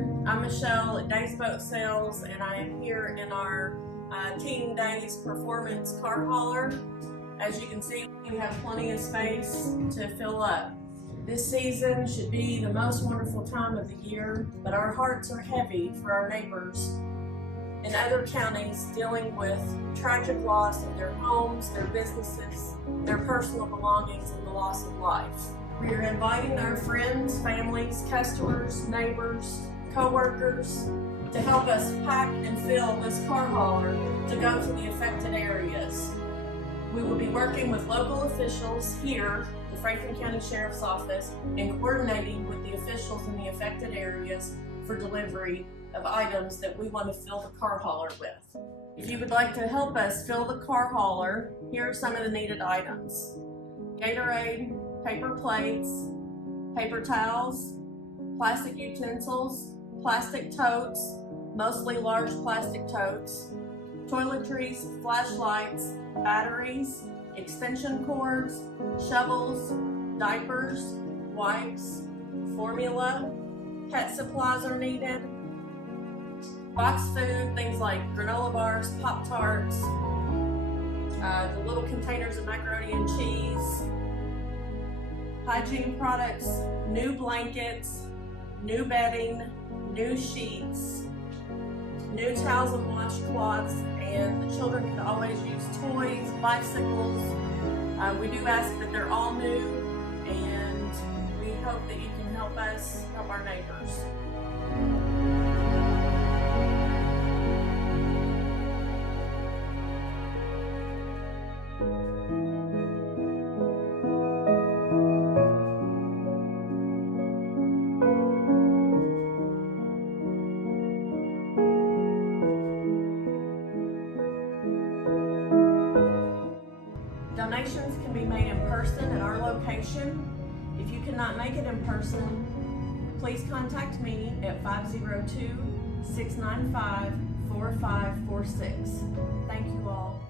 everyone. I'm Michelle at Days Boat Sales, and I am here in our Teen Days Performance Car Hauler. As you can see, we have plenty of space to fill up. This season should be the most wonderful time of the year, but our hearts are heavy for our neighbors in other counties dealing with tragic loss of their homes, their businesses, their personal belongings, and the loss of life. We are inviting our friends, families, customers, neighbors, co-workers to help us pack and fill this car hauler to go to the affected areas. We will be working with local officials here, the Franklin County Sheriff's Office, and coordinating with the officials in the affected areas for delivery of items that we want to fill the car hauler with. If you would like to help us fill the car hauler, here are some of the needed items: Gatorade, paper plates, paper towels, plastic utensils, plastic totes, mostly large plastic totes, toiletries, flashlights, batteries, extension cords, shovels, diapers, wipes, formula, pet supplies are needed, box food, things like granola bars, Pop-Tarts, the little containers of macaroni and cheese, hygiene products, new blankets, new bedding, new sheets, new towels and washcloths, and the children can always use toys, bicycles. We do ask that they're all new, and we hope that you can help us help our neighbors. Donations can be made in person at our location. If you cannot make it in person, please contact me at 502-695-4546. Thank you all.